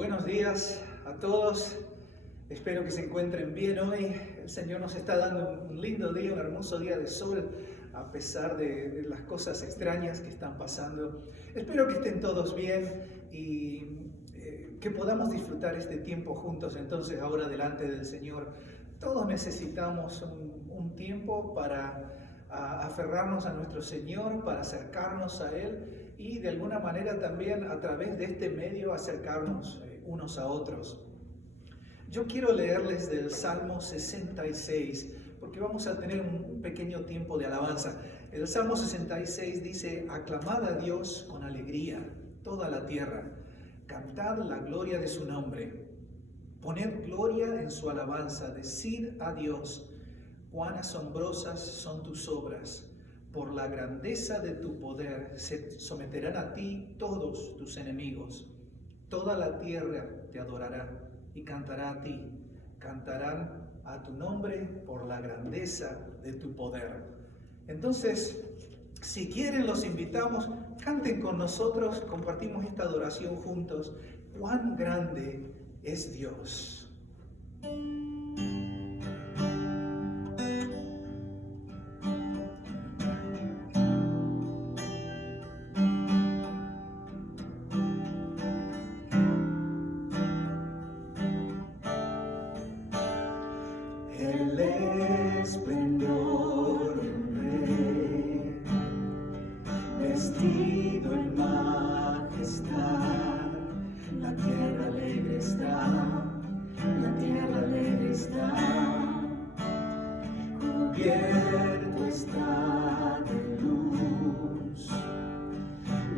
Buenos días a todos. Espero que se encuentren bien hoy. El Señor nos está dando un lindo día, un hermoso día de sol, a pesar de las cosas extrañas que están pasando. Espero que estén todos bien y que podamos disfrutar este tiempo juntos. Entonces, ahora delante del Señor, todos necesitamos un tiempo para aferrarnos a nuestro Señor, para acercarnos a Él y de alguna manera también a través de este medio acercarnos unos a otros. Yo quiero leerles del Salmo 66 porque vamos a tener un pequeño tiempo de alabanza. El Salmo 66 dice: aclamad a Dios con alegría, toda la tierra, cantad la gloria de su nombre, poned gloria en su alabanza, decid a Dios, cuán asombrosas son tus obras. Por la grandeza de tu poder se someterán a ti todos tus enemigos. Toda la tierra te adorará y cantará a ti. Cantarán a tu nombre por la grandeza de tu poder. Entonces, si quieren, los invitamos, canten con nosotros, compartimos esta adoración juntos. ¡Cuán grande es Dios! El esplendor de un rey, vestido en majestad, la tierra alegre está, la tierra alegre está, cubierto está de luz,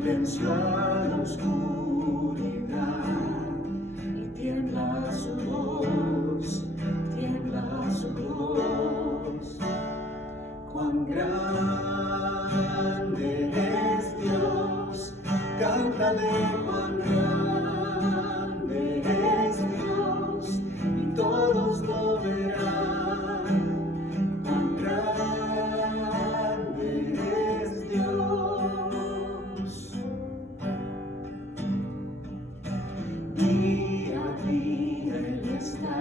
venció a la oscuridad y tiembla su voz. Su voz. Cuán grande es Dios, cántale cuán grande es Dios, y todos lo verán. Cuán grande es Dios. Día a día Él está,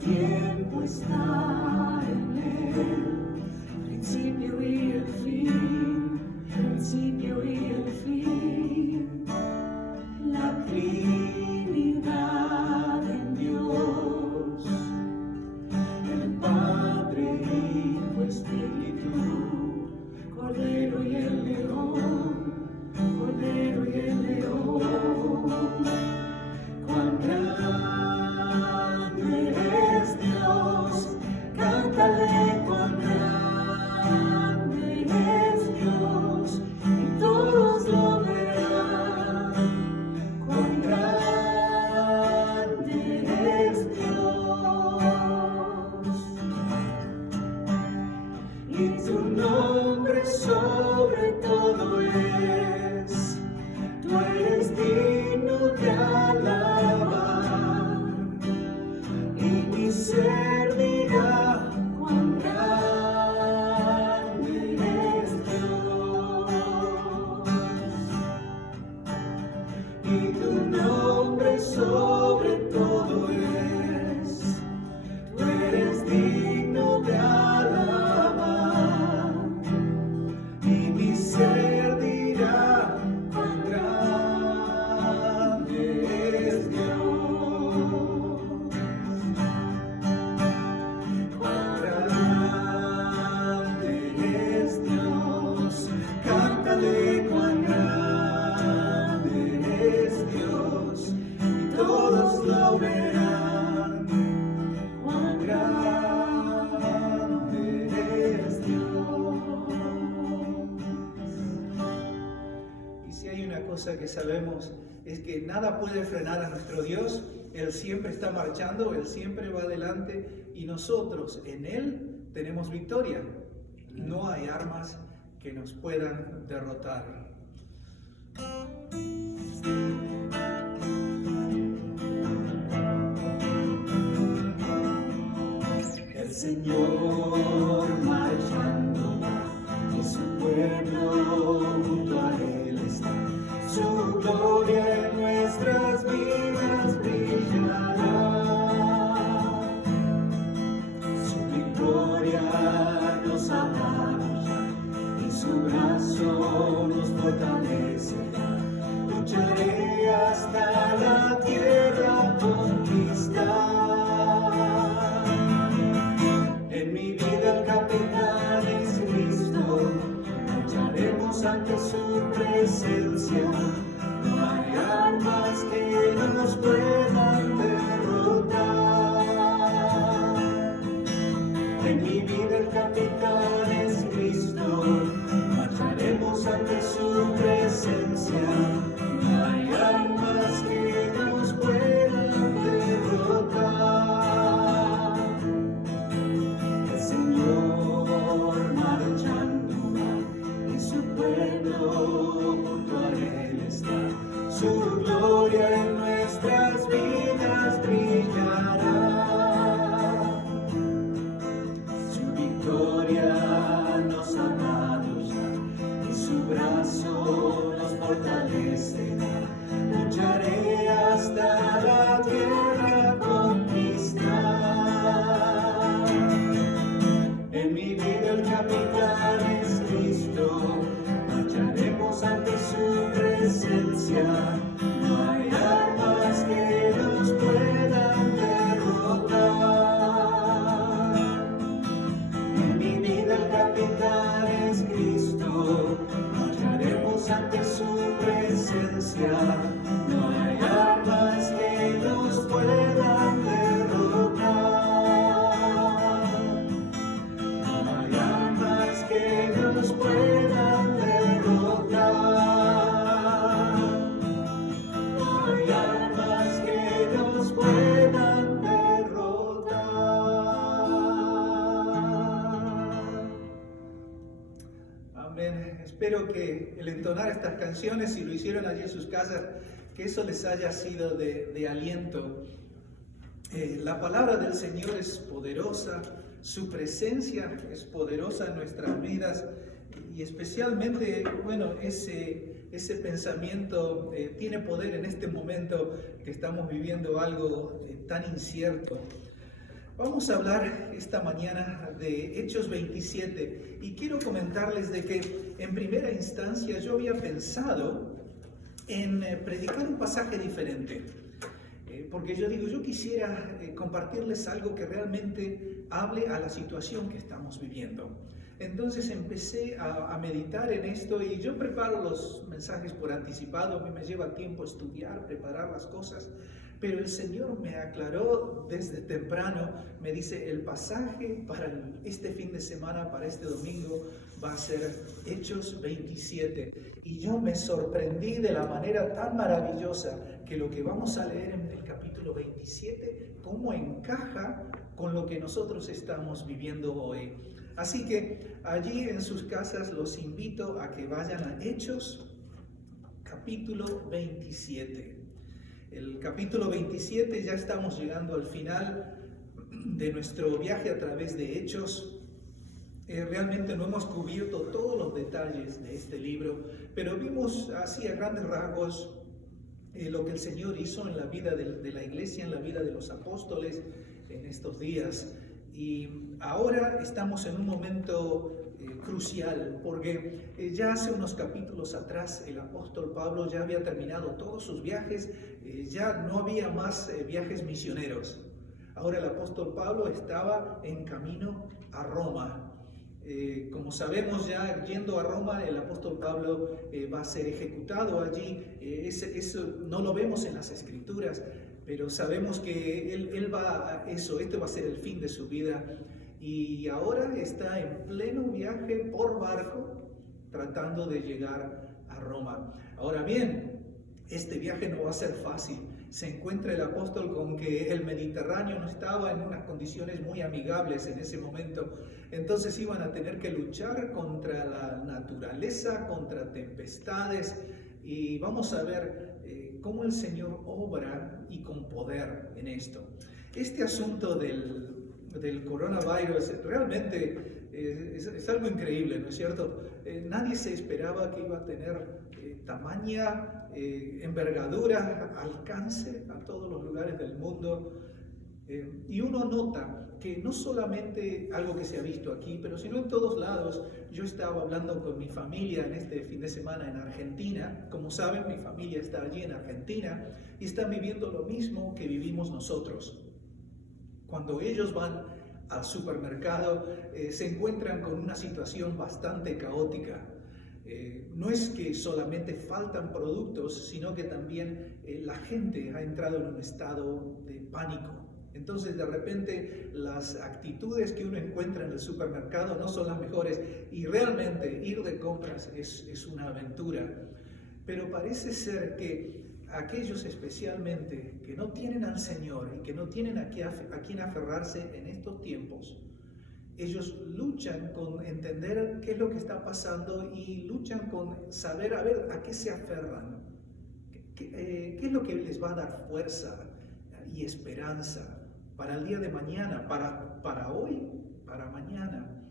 tiempo está en él, principio y el fin, principio y el fin, la Trinidad en Dios, el Padre, Hijo, Espíritu, Cordero y el León, Cordero y el León. Cuán grande es Dios, cántale cuán grande es Dios, y todos lo verán. Cuán grande es Dios, y tu nombre sobre todo es. Tú eres digno de alabar, y mi ser dirá cuán grande es Dios, y tu nombre sobre todo es. Tú eres digno de alabar, y mi ser dirá cuán grande es Dios. Cuán grande es Dios, cántale cuán grande es Dios, y todos lo verán. Cuán grande es Dios. Y si hay una cosa que sabemos es que nada puede frenar a nuestro Dios. Él siempre está marchando, Él siempre va adelante y nosotros en Él tenemos victoria. No hay armas que nos puedan derrotar. El Señor marchando y su pueblo junto a Él está. Su gloria su gloria en nuestras vidas brillará. Su victoria nos ha dado ya, y su brazo nos fortalecerá. Lucharé hasta la tierra conquistar. En mi vida el capitán es Cristo, marcharemos ante su presencia. No hay armas que nos puedan derrotar. En mi vida el capitán es Cristo, marcharemos ante su presencia. No hay armas que nos puedan derrotar. No hay armas que nos puedan derrotar. No hay armas que nos puedan derrotar. Amén. Espero que el entonar estas canciones, si lo hicieron allí en sus casas, que eso les haya sido de aliento. La palabra del Señor es poderosa, su presencia es poderosa en nuestras vidas y especialmente, bueno, ese pensamiento tiene poder en este momento que estamos viviendo algo tan incierto. Vamos a hablar esta mañana de Hechos 27 y quiero comentarles de que en primera instancia yo había pensado en predicar un pasaje diferente, porque yo quisiera compartirles algo que realmente hable a la situación que estamos viviendo. Entonces empecé a meditar en esto y yo preparo los mensajes por anticipado, a mí me lleva tiempo estudiar, preparar las cosas, pero el Señor me aclaró desde temprano, me dice el pasaje para este fin de semana, para este domingo, va a ser Hechos 27. Y yo me sorprendí de la manera tan maravillosa que lo que vamos a leer en el capítulo 27, cómo encaja con lo que nosotros estamos viviendo hoy. Así que allí en sus casas los invito a que vayan a Hechos, capítulo 27. El capítulo 27, ya estamos llegando al final de nuestro viaje a través de Hechos. Realmente no hemos cubierto todos los detalles de este libro, pero vimos así a grandes rasgos lo que el Señor hizo en la vida de la iglesia, en la vida de los apóstoles en estos días. Y ahora estamos en un momento crucial, porque ya hace unos capítulos atrás el apóstol Pablo ya había terminado todos sus viajes, ya no había más viajes misioneros. Ahora el apóstol Pablo estaba en camino a Roma. Como sabemos, ya yendo a Roma, el apóstol Pablo va a ser ejecutado allí. Eso no lo vemos en las Escrituras, pero sabemos que él va a eso, este va a ser el fin de su vida. Y ahora está en pleno viaje por barco, tratando de llegar a Roma. Ahora bien, este viaje no va a ser fácil. Se encuentra el apóstol con que el Mediterráneo no estaba en unas condiciones muy amigables en ese momento. Entonces iban a tener que luchar contra la naturaleza, contra tempestades. Y vamos a ver cómo el Señor obra y con poder en esto. Este asunto del coronavirus realmente es algo increíble, ¿no es cierto? Nadie se esperaba que iba a tener tamaña, envergadura, alcance a todos los lugares del mundo. Y uno nota que no solamente algo que se ha visto aquí, pero sino en todos lados. Yo estaba hablando con mi familia en este fin de semana en Argentina. Como saben, mi familia está allí en Argentina y están viviendo lo mismo que vivimos nosotros. Cuando ellos van al supermercado, se encuentran con una situación bastante caótica. No es que solamente faltan productos, sino que también la gente ha entrado en un estado de pánico. Entonces, de repente, las actitudes que uno encuentra en el supermercado no son las mejores y realmente ir de compras es una aventura. Pero parece ser que aquellos especialmente que no tienen al Señor y que no tienen a quien aferrarse en estos tiempos, ellos luchan con entender qué es lo que está pasando y luchan con saber a ver a qué se aferran. ¿Qué es lo que les va a dar fuerza y esperanza para el día de mañana, para hoy, para mañana?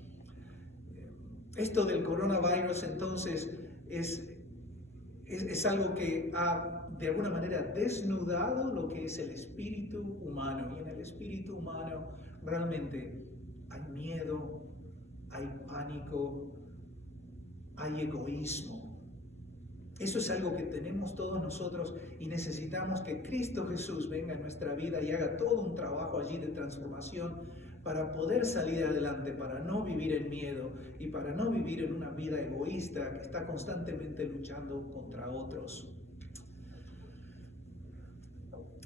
Esto del coronavirus entonces es algo que ha de alguna manera desnudado lo que es el espíritu humano. Y en el espíritu humano realmente hay miedo, hay pánico, hay egoísmo. Eso es algo que tenemos todos nosotros y necesitamos que Cristo Jesús venga en nuestra vida y haga todo un trabajo allí de transformación para poder salir adelante, para no vivir en miedo y para no vivir en una vida egoísta que está constantemente luchando contra otros.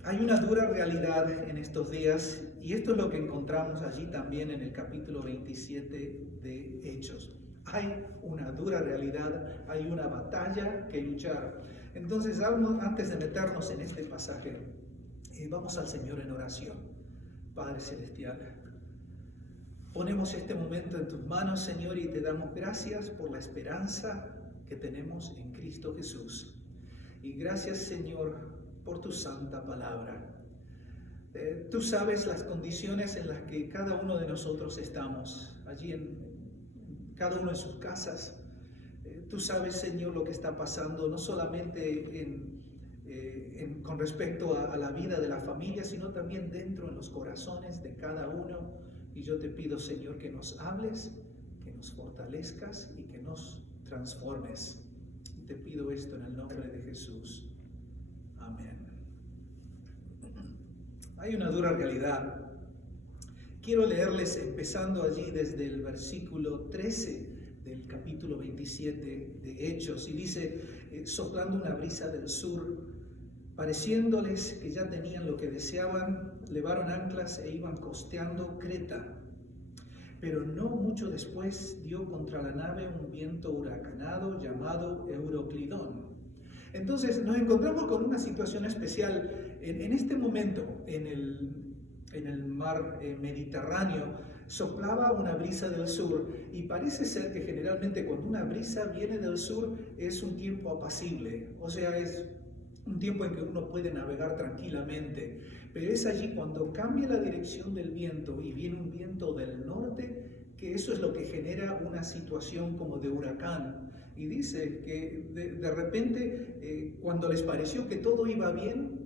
Hay una dura realidad en estos días y esto es lo que encontramos allí también en el capítulo 27 de Hechos. Hay una dura realidad, hay una batalla que luchar. Entonces, antes de meternos en este pasaje, vamos al Señor en oración. Padre Celestial, ponemos este momento en tus manos, Señor, y te damos gracias por la esperanza que tenemos en Cristo Jesús. Y gracias, Señor, por tu santa palabra. Tú sabes las condiciones en las que cada uno de nosotros estamos, allí cada uno en sus casas. Tú sabes, Señor, lo que está pasando, no solamente con respecto a la vida de la familia, sino también dentro en los corazones de cada uno. Y yo te pido, Señor, que nos hables, que nos fortalezcas y que nos transformes. Y te pido esto en el nombre de Jesús. Amén. Hay una dura realidad. Quiero leerles empezando allí desde el versículo 13 del capítulo 27 de Hechos. Y dice, soplando una brisa del sur, pareciéndoles que ya tenían lo que deseaban, levaron anclas e iban costeando Creta. Pero no mucho después dio contra la nave un viento huracanado llamado Euroclidón. Entonces nos encontramos con una situación especial en este momento en el mar Mediterráneo. Soplaba una brisa del sur y parece ser que generalmente cuando una brisa viene del sur es un tiempo apacible, o sea, es un tiempo en que uno puede navegar tranquilamente, pero es allí cuando cambia la dirección del viento y viene un viento del norte que eso es lo que genera una situación como de huracán. Y dice que de repente, cuando les pareció que todo iba bien,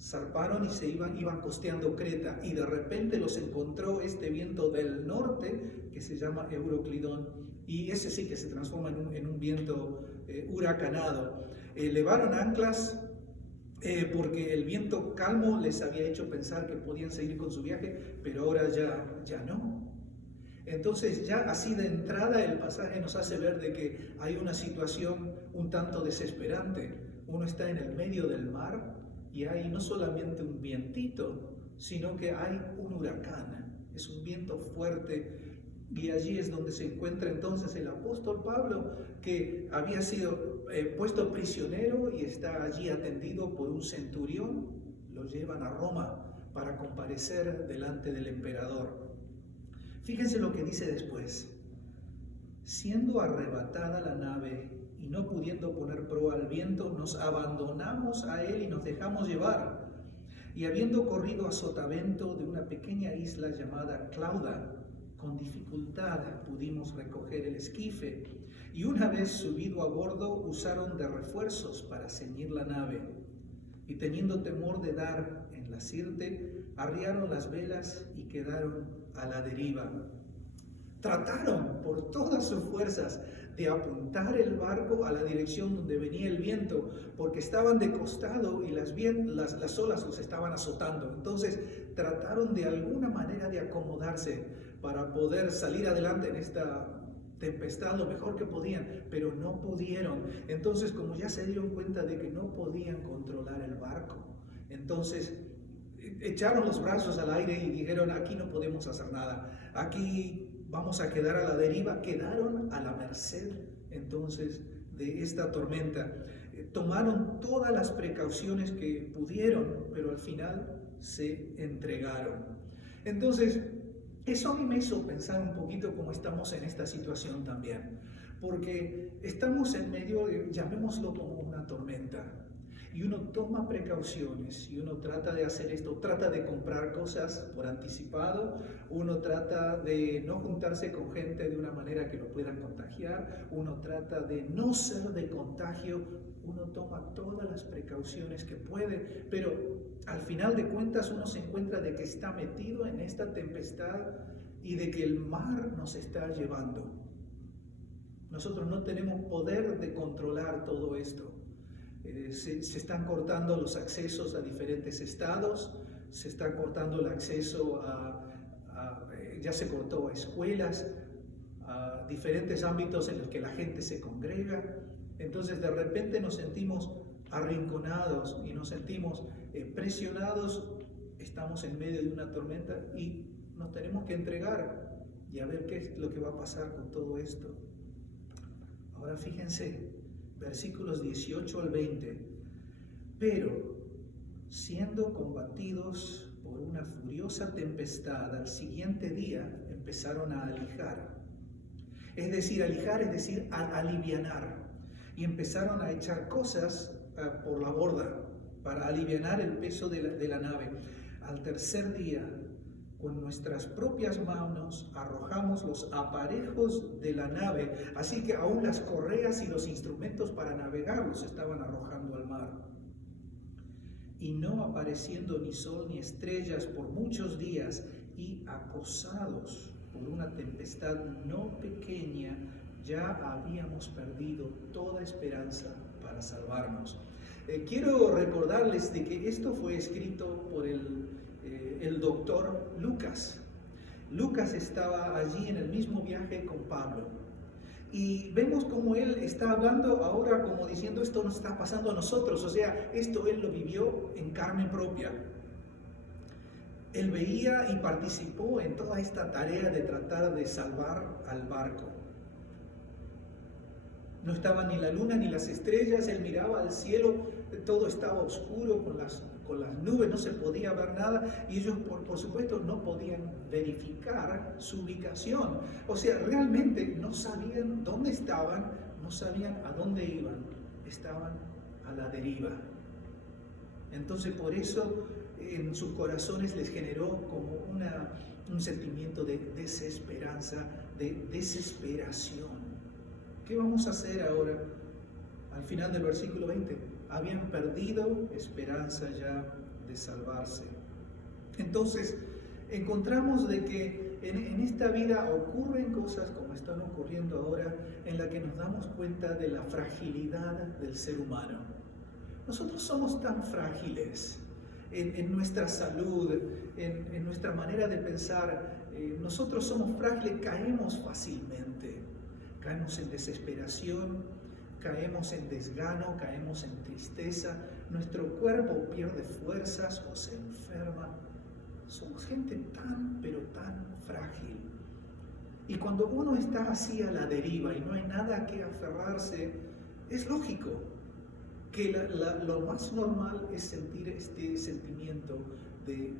zarparon y iban costeando Creta, y de repente los encontró este viento del norte que se llama Euroclidón, y ese sí que se transforma en un viento huracanado. Levaron anclas porque el viento calmo les había hecho pensar que podían seguir con su viaje, pero ahora ya no. Entonces ya así de entrada el pasaje nos hace ver de que hay una situación un tanto desesperante. Uno está en el medio del mar y hay no solamente un vientito, sino que hay un huracán. Es un viento fuerte y allí es donde se encuentra entonces el apóstol Pablo, que había sido puesto prisionero y está allí atendido por un centurión. Lo llevan a Roma para comparecer delante del emperador. Fíjense lo que dice después. Siendo arrebatada la nave y no pudiendo poner proa al viento, nos abandonamos a él y nos dejamos llevar. Y habiendo corrido a sotavento de una pequeña isla llamada Clauda, con dificultad pudimos recoger el esquife. Y una vez subido a bordo, usaron de refuerzos para ceñir la nave. Y teniendo temor de dar en la sirte, arriaron las velas y quedaron a la deriva. Trataron por todas sus fuerzas de apuntar el barco a la dirección donde venía el viento, porque estaban de costado y las olas los estaban azotando. Entonces trataron de alguna manera de acomodarse para poder salir adelante en esta tempestad lo mejor que podían, pero no pudieron. Entonces, como ya se dieron cuenta de que no podían controlar el barco, entonces echaron los brazos al aire y dijeron: aquí no podemos hacer nada, aquí vamos a quedar a la deriva. Quedaron a la merced entonces de esta tormenta. Tomaron todas las precauciones que pudieron, pero al final se entregaron. Entonces, eso a mí me hizo pensar un poquito cómo estamos en esta situación también, porque estamos en medio de, llamémoslo como una tormenta. Y uno toma precauciones y uno trata de hacer esto, trata de comprar cosas por anticipado, uno trata de no juntarse con gente de una manera que lo puedan contagiar, uno trata de no ser de contagio, uno toma todas las precauciones que puede, pero al final de cuentas uno se encuentra de que está metido en esta tempestad y de que el mar nos está llevando. Nosotros no tenemos poder de controlar todo esto. Se están cortando los accesos a diferentes estados, se está cortando el acceso ya se cortó a escuelas, a diferentes ámbitos en los que la gente se congrega. Entonces de repente nos sentimos arrinconados y nos sentimos presionados, estamos en medio de una tormenta y nos tenemos que entregar y a ver qué es lo que va a pasar con todo esto. Ahora fíjense, versículos 18 al 20. Pero, siendo combatidos por una furiosa tempestad, al siguiente día empezaron a alijar. Es decir, alijar es decir, alivianar. Y empezaron a echar cosas por la borda para alivianar el peso de la nave. Al tercer día, con nuestras propias manos arrojamos los aparejos de la nave, así que aún las correas y los instrumentos para navegar los estaban arrojando al mar. Y no apareciendo ni sol ni estrellas por muchos días, y acosados por una tempestad no pequeña, ya habíamos perdido toda esperanza para salvarnos. Quiero recordarles de que esto fue escrito por el doctor Lucas. Lucas estaba allí en el mismo viaje con Pablo. Y vemos cómo él está hablando ahora como diciendo esto nos está pasando a nosotros. O sea, esto él lo vivió en carne propia. Él veía y participó en toda esta tarea de tratar de salvar al barco. No estaba ni la luna ni las estrellas, él miraba al cielo, todo estaba oscuro con las nubes, no se podía ver nada y ellos por supuesto no podían verificar su ubicación. O sea, realmente no sabían dónde estaban, no sabían a dónde iban, estaban a la deriva. Entonces por eso en sus corazones les generó como un sentimiento de desesperanza, de desesperación. ¿Qué vamos a hacer ahora? Al final del versículo 20, habían perdido esperanza ya de salvarse. Entonces, encontramos de que en esta vida ocurren cosas como están ocurriendo ahora, en la que nos damos cuenta de la fragilidad del ser humano. Nosotros somos tan frágiles en nuestra salud, en nuestra manera de pensar. Nosotros somos frágiles, caemos fácilmente. Caemos en desesperación, caemos en desgano, caemos en tristeza, nuestro cuerpo pierde fuerzas o se enferma. Somos gente tan, pero tan frágil. Y cuando uno está así a la deriva y no hay nada a qué aferrarse, es lógico que lo más normal es sentir este sentimiento de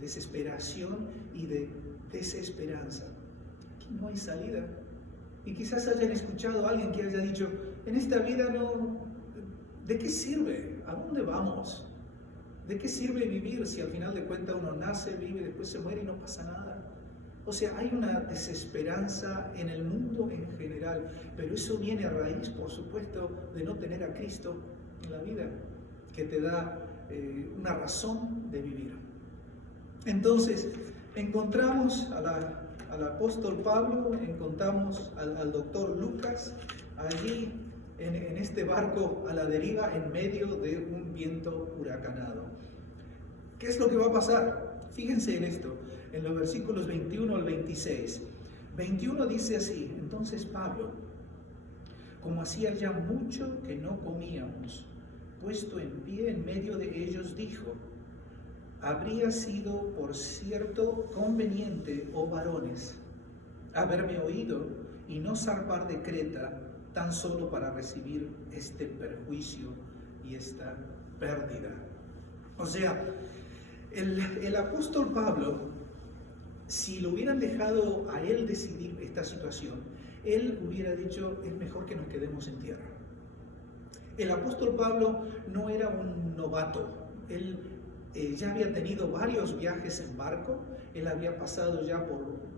desesperación y de desesperanza. Aquí no hay salida. Y quizás hayan escuchado a alguien que haya dicho, en esta vida no, ¿de qué sirve? ¿A dónde vamos? ¿De qué sirve vivir si al final de cuentas uno nace, vive, después se muere y no pasa nada? O sea, hay una desesperanza en el mundo en general, pero eso viene a raíz, por supuesto, de no tener a Cristo en la vida, que te da una razón de vivir. Entonces, encontramos al apóstol Pablo, encontramos al doctor Lucas allí en este barco a la deriva en medio de un viento huracanado. ¿Qué es lo que va a pasar? Fíjense en esto, en los versículos 21 al 26. 21 dice así: entonces Pablo, como hacía ya mucho que no comíamos, puesto en pie en medio de ellos, dijo: habría sido, por cierto, conveniente, oh varones, haberme oído y no zarpar de Creta tan solo para recibir este perjuicio y esta pérdida. O sea, el apóstol Pablo, si lo hubieran dejado a él decidir esta situación, él hubiera dicho, es mejor que nos quedemos en tierra. El apóstol Pablo no era un novato. Él ya había tenido varios viajes en barco. Él había pasado ya por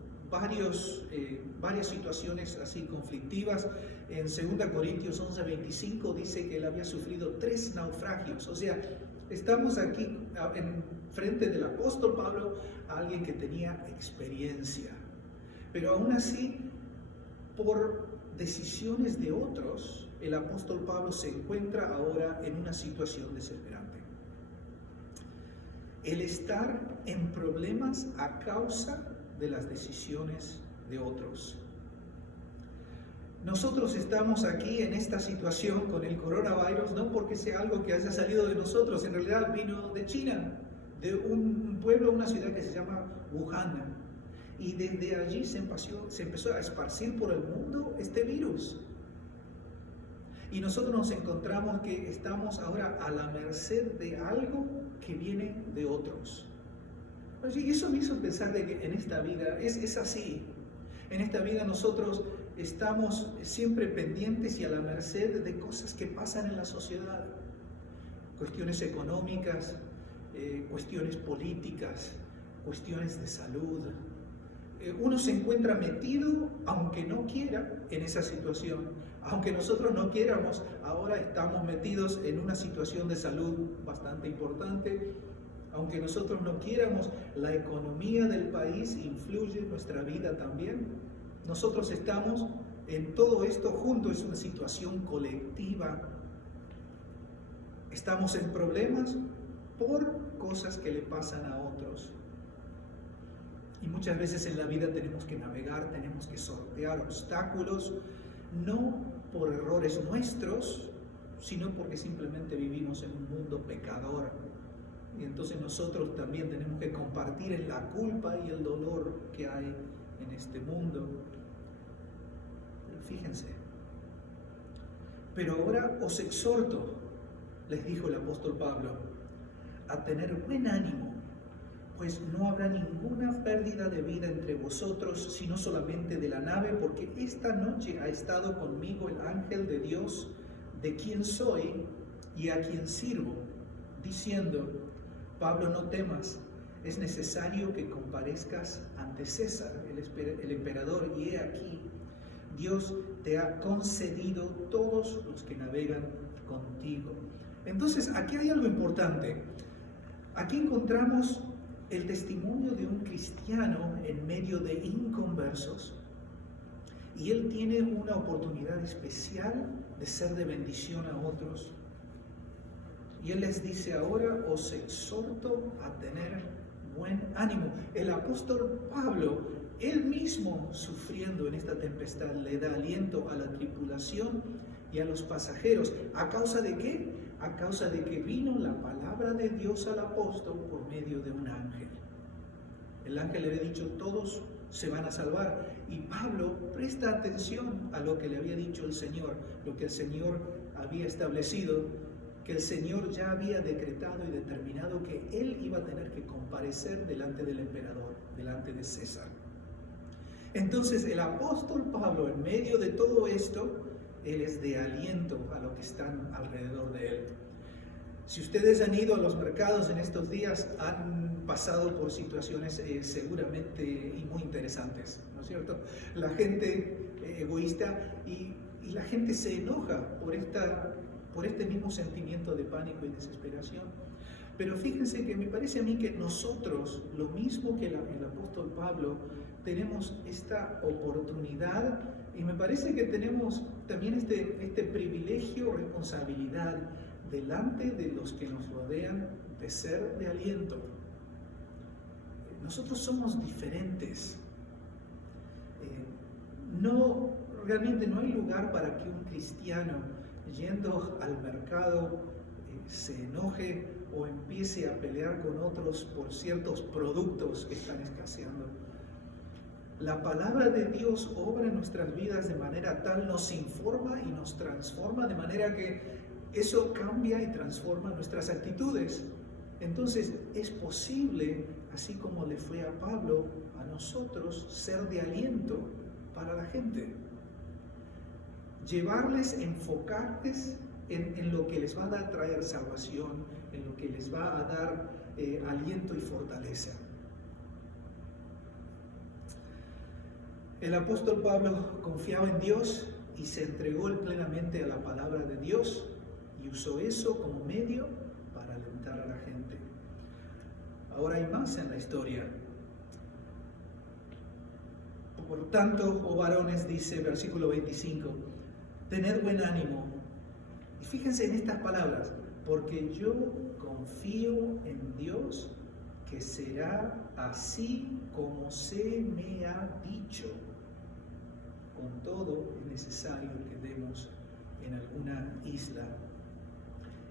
varias situaciones así conflictivas. En 2 Corintios 11:25 dice que él había sufrido 3 naufragios. O sea, estamos aquí en frente del apóstol Pablo, alguien que tenía experiencia. Pero aún así, por decisiones de otros, el apóstol Pablo se encuentra ahora en una situación desesperante. El estar en problemas a causa de las decisiones de otros. Nosotros estamos aquí en esta situación con el coronavirus no porque sea algo que haya salido de nosotros, en realidad vino de China, de un pueblo, una ciudad que se llama Wuhan, y desde allí se empezó a esparcir por el mundo este virus. Y nosotros nos encontramos que estamos ahora a la merced de algo que viene de otros. Y eso me hizo pensar de que en esta vida es así. En esta vida nosotros estamos siempre pendientes y a la merced de cosas que pasan en la sociedad. Cuestiones económicas, cuestiones políticas, cuestiones de salud. Uno se encuentra metido, aunque no quiera, en esa situación. Aunque nosotros no quieramos, ahora estamos metidos en una situación de salud bastante importante. Aunque nosotros no quieramos, la economía del país influye en nuestra vida también. Nosotros estamos en todo esto juntos, es una situación colectiva. Estamos en problemas por cosas que le pasan a otros. Y muchas veces en la vida tenemos que navegar, tenemos que sortear obstáculos, no por errores nuestros, sino porque simplemente vivimos en un mundo pecador. Y entonces nosotros también tenemos que compartir en la culpa y el dolor que hay en este mundo. Pero fíjense, pero ahora os exhorto, les dijo el apóstol Pablo, a tener buen ánimo, pues no habrá ninguna pérdida de vida entre vosotros, sino solamente de la nave, porque esta noche ha estado conmigo el ángel de Dios, de quien soy y a quien sirvo, diciendo: Pablo, no temas, es necesario que comparezcas ante César, el emperador, y he aquí, Dios te ha concedido todos los que navegan contigo. Entonces, aquí hay algo importante. Aquí encontramos el testimonio de un cristiano en medio de inconversos, y él tiene una oportunidad especial de ser de bendición a otros. Y él les dice ahora: os exhorto a tener buen ánimo. El apóstol Pablo, él mismo sufriendo en esta tempestad, le da aliento a la tripulación y a los pasajeros. ¿A causa de qué? A causa de que vino la palabra de Dios al apóstol por medio de un ángel. El ángel le había dicho: todos se van a salvar. Y Pablo presta atención a lo que le había dicho el Señor, lo que el Señor había establecido, que el Señor ya había decretado y determinado que él iba a tener que comparecer delante del emperador, delante de César. Entonces el apóstol Pablo, en medio de todo esto, él es de aliento a los que están alrededor de él. Si ustedes han ido a los mercados en estos días, han pasado por situaciones seguramente y muy interesantes, ¿no es cierto? La gente egoísta y la gente se enoja por este mismo sentimiento de pánico y desesperación. Pero fíjense que me parece a mí que nosotros, lo mismo que el apóstol Pablo, tenemos esta oportunidad, y me parece que tenemos también este privilegio, responsabilidad delante de los que nos rodean, de ser de aliento. Nosotros somos diferentes. Realmente no hay lugar para que un cristiano, yendo al mercado, se enoje o empiece a pelear con otros por ciertos productos que están escaseando. La palabra de Dios obra en nuestras vidas de manera tal, nos informa y nos transforma, de manera que eso cambia y transforma nuestras actitudes. Entonces es posible, así como le fue a Pablo, a nosotros ser de aliento para la gente. Llevarles, enfocarles en lo que les va a traer salvación, en lo que les va a dar aliento y fortaleza. El apóstol Pablo confiaba en Dios y se entregó plenamente a la palabra de Dios y usó eso como medio para alentar a la gente. Ahora hay más en la historia. Por tanto, oh varones, dice versículo 25, tened buen ánimo. Y fíjense en estas palabras, porque yo confío en Dios que será así como se me ha dicho. Con todo es necesario que demos en alguna isla.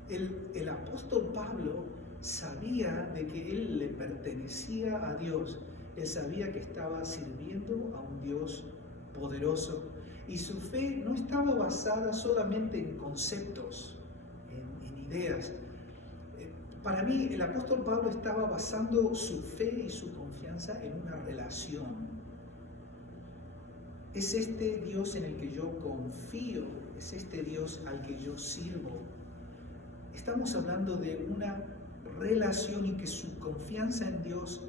El apóstol Pablo sabía de que él le pertenecía a Dios. Él sabía que estaba sirviendo a un Dios poderoso y su fe no estaba basada solamente en conceptos, en ideas. Para mí, el apóstol Pablo estaba basando su fe y su confianza en una relación. Es este Dios en el que yo confío, es este Dios al que yo sirvo. Estamos hablando de una relación y que su confianza en Dios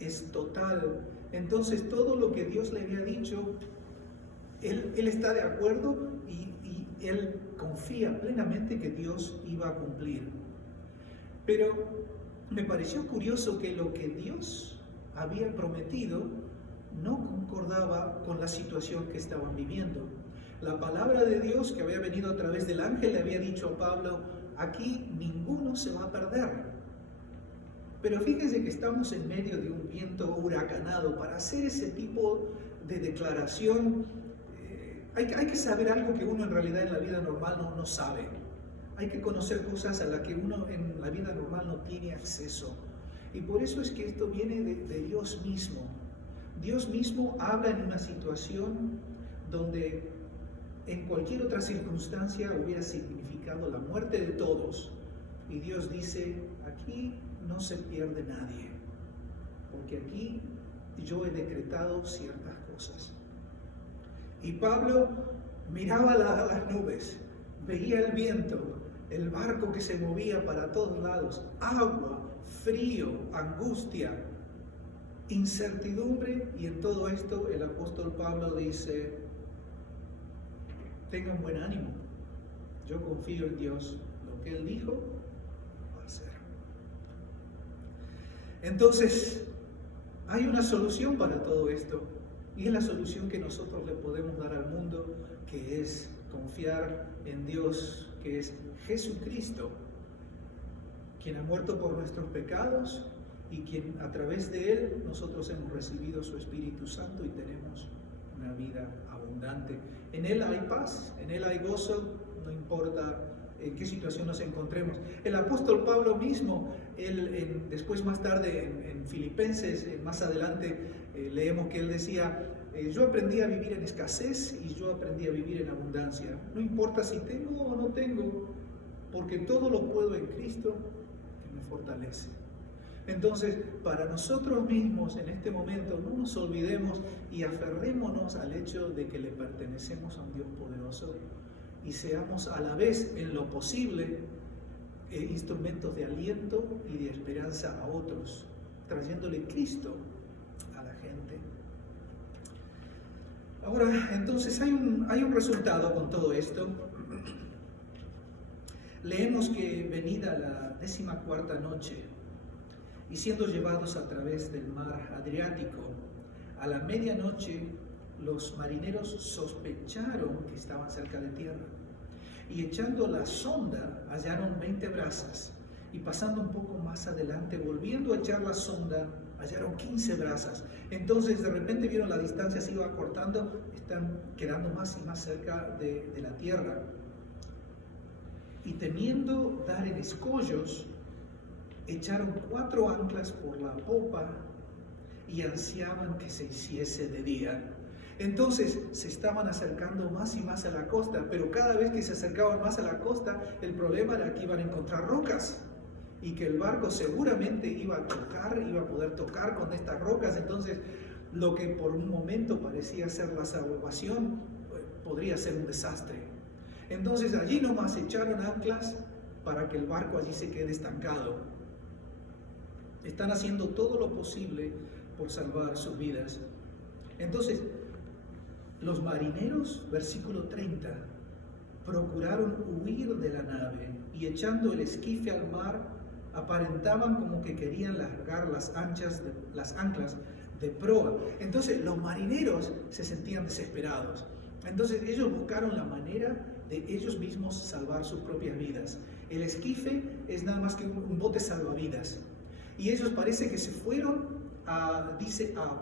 es total. Entonces todo lo que Dios le había dicho, él está de acuerdo y él confía plenamente que Dios iba a cumplir. Pero me pareció curioso que lo que Dios había prometido no concordaba con la situación que estaban viviendo. La palabra de Dios que había venido a través del ángel le había dicho a Pablo, aquí ninguno se va a perder. Pero fíjense que estamos en medio de un viento huracanado. Para hacer ese tipo de declaración hay que saber algo que uno en realidad en la vida normal no sabe. Hay que conocer cosas a las que uno en la vida normal no tiene acceso. Y por eso es que esto viene de Dios mismo. Dios mismo habla en una situación donde en cualquier otra circunstancia hubiera significado la muerte de todos. Y Dios dice, aquí no se pierde nadie, porque aquí yo he decretado ciertas cosas. Y Pablo miraba las nubes, veía el viento, el barco que se movía para todos lados, agua, frío, angustia, incertidumbre, y en todo esto el apóstol Pablo dice, tengan buen ánimo, yo confío en Dios, lo que Él dijo, va a ser. Entonces, hay una solución para todo esto, y es la solución que nosotros le podemos dar al mundo, que es confiar en Dios, que es Jesucristo, quien ha muerto por nuestros pecados y quien a través de Él nosotros hemos recibido su Espíritu Santo y tenemos una vida abundante. En Él hay paz, en Él hay gozo, no importa en qué situación nos encontremos. El apóstol Pablo mismo, después más tarde en Filipenses, más adelante leemos que él decía, yo aprendí a vivir en escasez y yo aprendí a vivir en abundancia. No importa si tengo o no tengo, porque todo lo puedo en Cristo que me fortalece. Entonces, para nosotros mismos en este momento no nos olvidemos y aferrémonos al hecho de que le pertenecemos a un Dios poderoso y seamos a la vez, en lo posible, instrumentos de aliento y de esperanza a otros, trayéndole Cristo a la gente. Ahora, entonces hay un resultado con todo esto. Leemos que venida la 14ª noche y siendo llevados a través del mar Adriático, a la medianoche los marineros sospecharon que estaban cerca de tierra y echando la sonda hallaron 20 brazas y pasando un poco más adelante, volviendo a echar la sonda, hallaron 15 brazas. Entonces de repente vieron la distancia se iba acortando, están quedando más y más cerca de la tierra. Y temiendo dar en escollos, echaron 4 anclas por la popa y ansiaban que se hiciese de día. Entonces se estaban acercando más y más a la costa, pero cada vez que se acercaban más a la costa, el problema era que iban a encontrar rocas y que el barco seguramente iba a poder tocar con estas rocas. Entonces lo que por un momento parecía ser la salvación podría ser un desastre. Entonces allí nomás echaron anclas para que el barco allí se quede estancado. Están haciendo todo lo posible por salvar sus vidas. Entonces, los marineros, versículo 30, procuraron huir de la nave y echando el esquife al mar, aparentaban como que querían largar las anclas de proa. Entonces los marineros se sentían desesperados. Entonces ellos buscaron la manera de ellos mismos salvar sus propias vidas. El esquife es nada más que un bote salvavidas. Y ellos parece que se fueron a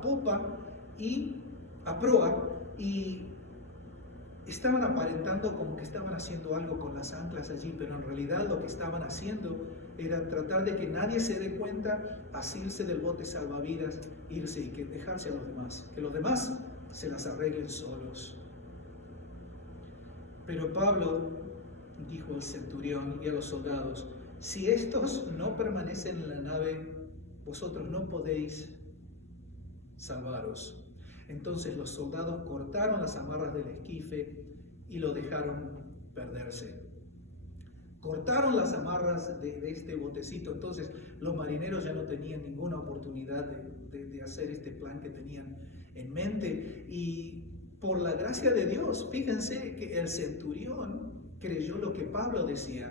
popa y a proa y estaban aparentando como que estaban haciendo algo con las anclas allí, pero en realidad lo que estaban haciendo era tratar de que nadie se dé cuenta, asirse del bote salvavidas, irse y dejarse a los demás, que los demás se las arreglen solos. Pero Pablo dijo al centurión y a los soldados: si estos no permanecen en la nave, vosotros no podéis salvaros. Entonces los soldados cortaron las amarras del esquife y lo dejaron perderse. Cortaron las amarras de este botecito. Entonces los marineros ya no tenían ninguna oportunidad de hacer este plan que tenían en mente. Y por la gracia de Dios, fíjense que el centurión creyó lo que Pablo decía.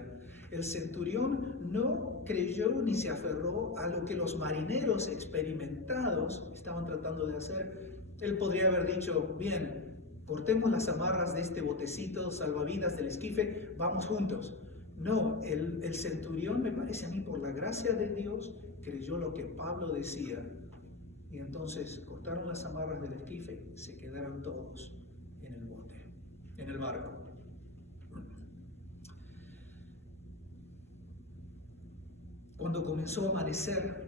El centurión no creyó ni se aferró a lo que los marineros experimentados estaban tratando de hacer. Él podría haber dicho: bien, cortemos las amarras de este botecito salvavidas del esquife, vamos juntos. No, el centurión, me parece a mí, por la gracia de Dios, creyó lo que Pablo decía. Y entonces cortaron las amarras del esquife, se quedaron todos en el bote, en el barco. Cuando comenzó a amanecer,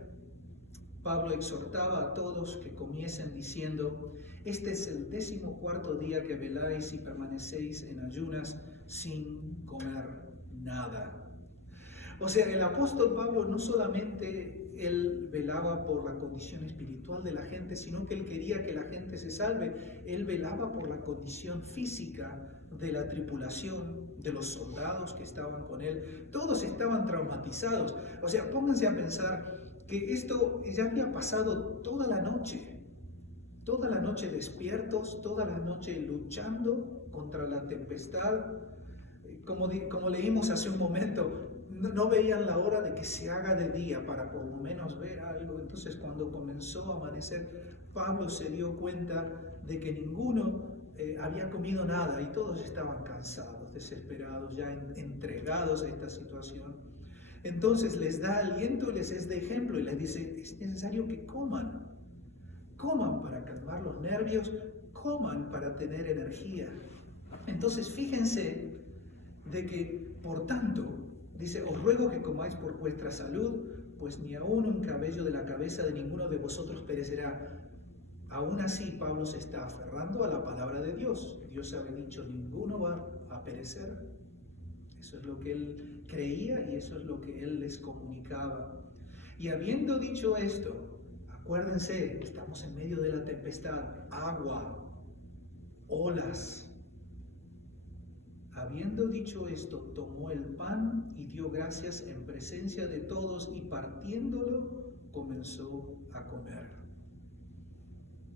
Pablo exhortaba a todos que comiesen diciendo: este es el 14º día que veláis y permanecéis en ayunas sin comer nada. O sea, el apóstol Pablo no solamente él velaba por la condición espiritual de la gente, sino que él quería que la gente se salve. Él velaba por la condición física de la tripulación, de los soldados que estaban con él. Todos estaban traumatizados. O sea, pónganse a pensar que esto ya había pasado toda la noche despiertos, toda la noche luchando contra la tempestad. Como leímos hace un momento, no veían la hora de que se haga de día para por lo menos ver algo. Entonces, cuando comenzó a amanecer, Pablo se dio cuenta de que ninguno había comido nada y todos estaban cansados, desesperados, ya entregados a esta situación. Entonces les da aliento y les es de ejemplo y les dice: es necesario que coman para calmar los nervios, coman para tener energía. Entonces fíjense de que, por tanto, dice: os ruego que comáis por vuestra salud, pues ni aún un cabello de la cabeza de ninguno de vosotros perecerá. Aún así, Pablo se está aferrando a la palabra de Dios. Dios había dicho: ninguno va a perecer. Eso es lo que él creía y eso es lo que él les comunicaba. Y habiendo dicho esto, acuérdense, estamos en medio de la tempestad, agua, olas. Habiendo dicho esto, tomó el pan y dio gracias en presencia de todos y partiéndolo comenzó a comer.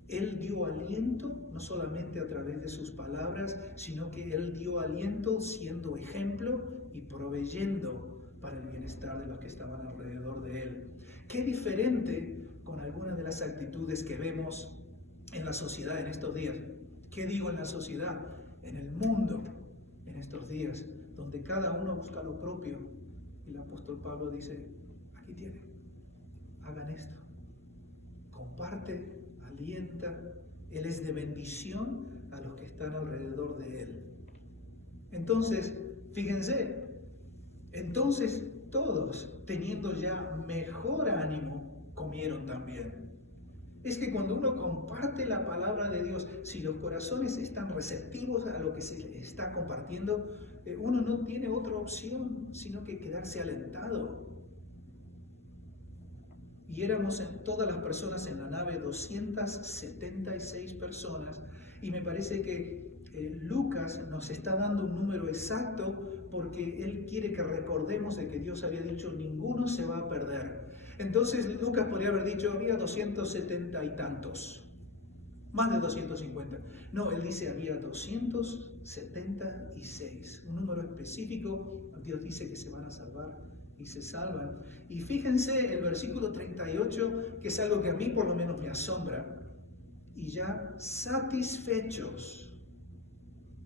Él dio aliento, no solamente a través de sus palabras, sino que él dio aliento siendo ejemplo y proveyendo para el bienestar de los que estaban alrededor de él. Qué diferente con algunas de las actitudes que vemos en la sociedad en estos días. ¿Qué digo en la sociedad? En el mundo en estos días, donde cada uno busca lo propio. Y el apóstol Pablo dice: aquí tienen, hagan esto, comparte, alienta. Él es de bendición a los que están alrededor de él. Entonces, fíjense, entonces todos, teniendo ya mejor ánimo, comieron también. Es que cuando uno comparte la palabra de Dios, si los corazones están receptivos a lo que se está compartiendo, uno no tiene otra opción sino que quedarse alentado. Y éramos todas las personas en la nave, 276 personas, y me parece que Lucas nos está dando un número exacto porque él quiere que recordemos de que Dios había dicho ninguno se va a perder. Entonces Lucas podría haber dicho había 270 y tantos, más de 250. No, él dice había 276, un número específico. Dios dice que se van a salvar y se salvan. Y fíjense el versículo 38, que es algo que a mí por lo menos me asombra. Y ya satisfechos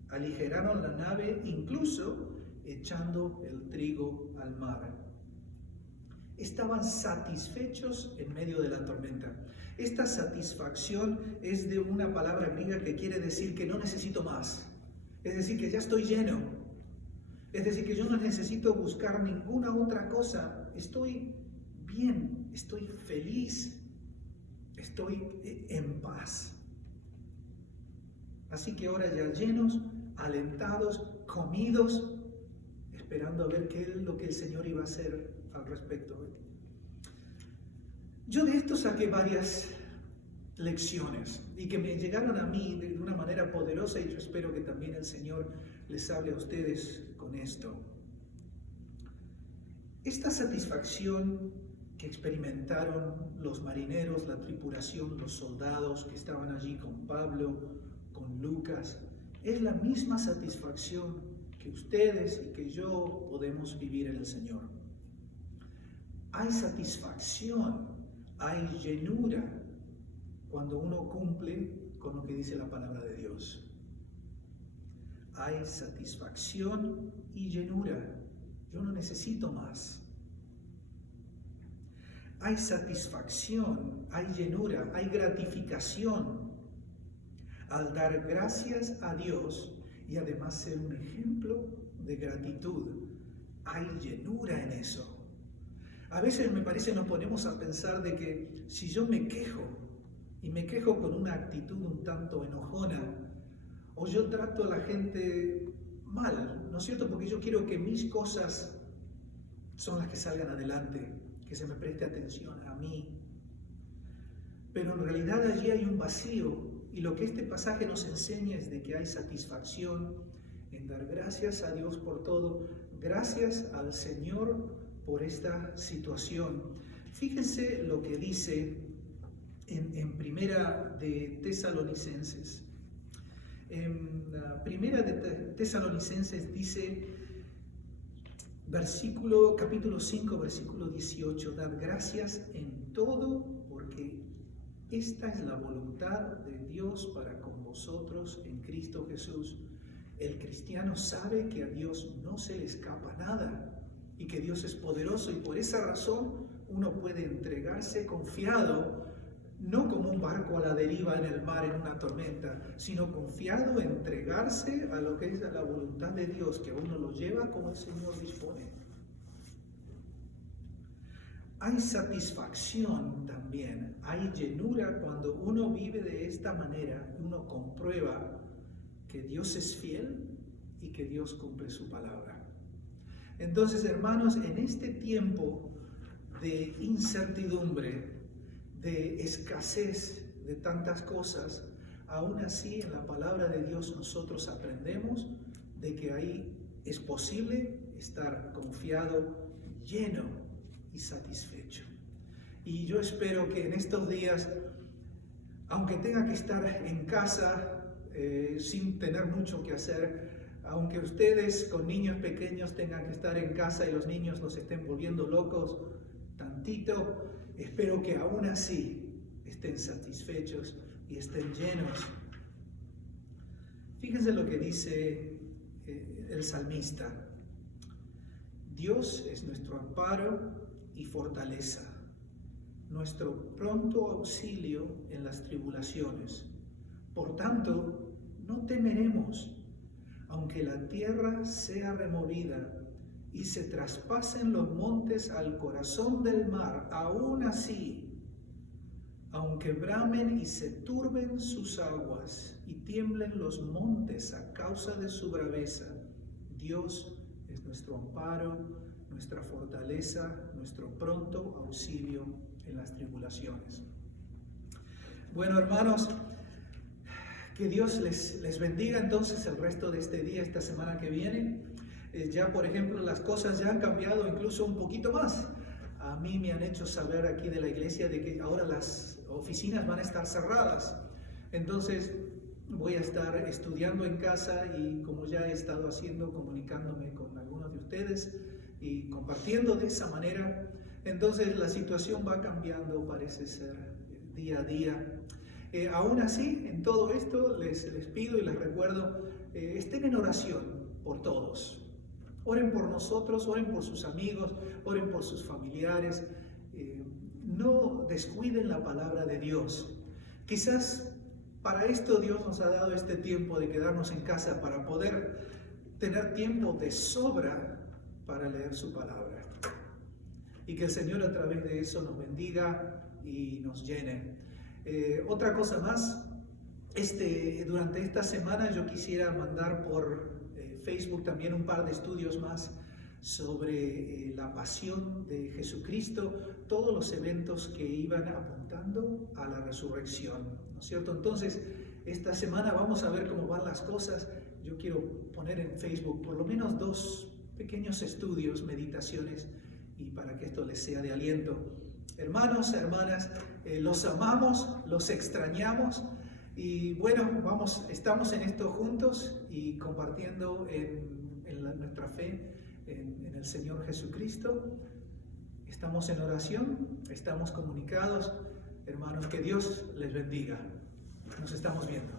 aligeraron la nave, incluso echando el trigo al mar. Estaban satisfechos en medio de la tormenta. Esta satisfacción es de una palabra griega que quiere decir que no necesito más. Es decir, que ya estoy lleno. Es decir, que yo no necesito buscar ninguna otra cosa. Estoy bien, estoy feliz, estoy en paz. Así que ahora ya llenos, alentados, comidos, esperando a ver qué es lo que el Señor iba a hacer al respecto. Yo de esto saqué varias lecciones y que me llegaron a mí de una manera poderosa, y yo espero que también el Señor les hable a ustedes con esto. Esta satisfacción que experimentaron los marineros, la tripulación, los soldados que estaban allí con Pablo, con Lucas, es la misma satisfacción que ustedes y que yo podemos vivir en el Señor. Hay satisfacción, hay llenura cuando uno cumple con lo que dice la palabra de Dios. Hay satisfacción y llenura. Yo no necesito más. Hay satisfacción, hay llenura, hay gratificación al dar gracias a Dios y además ser un ejemplo de gratitud. Hay llenura en eso. A veces me parece nos ponemos a pensar de que si yo me quejo, y me quejo con una actitud un tanto enojona, o yo trato a la gente mal, ¿no es cierto? Porque yo quiero que mis cosas son las que salgan adelante, que se me preste atención a mí. Pero en realidad allí hay un vacío, y lo que este pasaje nos enseña es de que hay satisfacción en dar gracias a Dios por todo, gracias al Señor por esta situación. Fíjense lo que dice en Primera de Tesalonicenses. En Primera de Tesalonicenses dice, capítulo 5, versículo 18, dad gracias en todo, porque esta es la voluntad de Dios para con vosotros en Cristo Jesús. El cristiano sabe que a Dios no se le escapa nada y que Dios es poderoso, y por esa razón uno puede entregarse confiado, no como un barco a la deriva en el mar en una tormenta, sino confiado, entregarse a lo que es la voluntad de Dios, que a uno lo lleva como el Señor dispone. Hay satisfacción también, hay llenura cuando uno vive de esta manera, uno comprueba que Dios es fiel y que Dios cumple su palabra. Entonces, hermanos, en este tiempo de incertidumbre, de escasez de tantas cosas, aún así en la palabra de Dios nosotros aprendemos de que ahí es posible estar confiado, lleno y satisfecho. Y yo espero que en estos días, aunque tenga que estar en casa sin tener mucho que hacer, aunque ustedes con niños pequeños tengan que estar en casa y los niños los estén volviendo locos tantito, espero que aún así estén satisfechos y estén llenos. Fíjense lo que dice el salmista. Dios es nuestro amparo y fortaleza, nuestro pronto auxilio en las tribulaciones. Por tanto, no temeremos, aunque la tierra sea removida y se traspasen los montes al corazón del mar, aún así, aunque bramen y se turben sus aguas y tiemblen los montes a causa de su braveza, Dios es nuestro amparo, nuestra fortaleza, nuestro pronto auxilio en las tribulaciones. Bueno, hermanos, Que Dios les bendiga entonces el resto de este día, esta semana que viene. Ya, por ejemplo, las cosas ya han cambiado incluso un poquito más. A mí me han hecho saber aquí de la iglesia de que ahora las oficinas van a estar cerradas. Entonces voy a estar estudiando en casa y como ya he estado haciendo, comunicándome con algunos de ustedes y compartiendo de esa manera. Entonces la situación va cambiando, parece ser, día a día. Aún así, en todo esto les pido y les recuerdo, estén en oración por todos. Oren por nosotros, oren por sus amigos, oren por sus familiares. No descuiden la palabra de Dios. Quizás para esto Dios nos ha dado este tiempo de quedarnos en casa para poder tener tiempo de sobra para leer su palabra. Y que el Señor a través de eso nos bendiga y nos llene. Otra cosa más, durante esta semana yo quisiera mandar por Facebook también un par de estudios más sobre la pasión de Jesucristo, todos los eventos que iban apuntando a la resurrección, ¿no es cierto? Entonces, esta semana vamos a ver cómo van las cosas. Yo quiero poner en Facebook por lo menos 2 pequeños estudios, meditaciones, y para que esto les sea de aliento. Hermanos, hermanas, los amamos, los extrañamos y bueno, estamos en esto juntos y compartiendo nuestra fe en el Señor Jesucristo. Estamos en oración, estamos comunicados. Hermanos, que Dios les bendiga. Nos estamos viendo.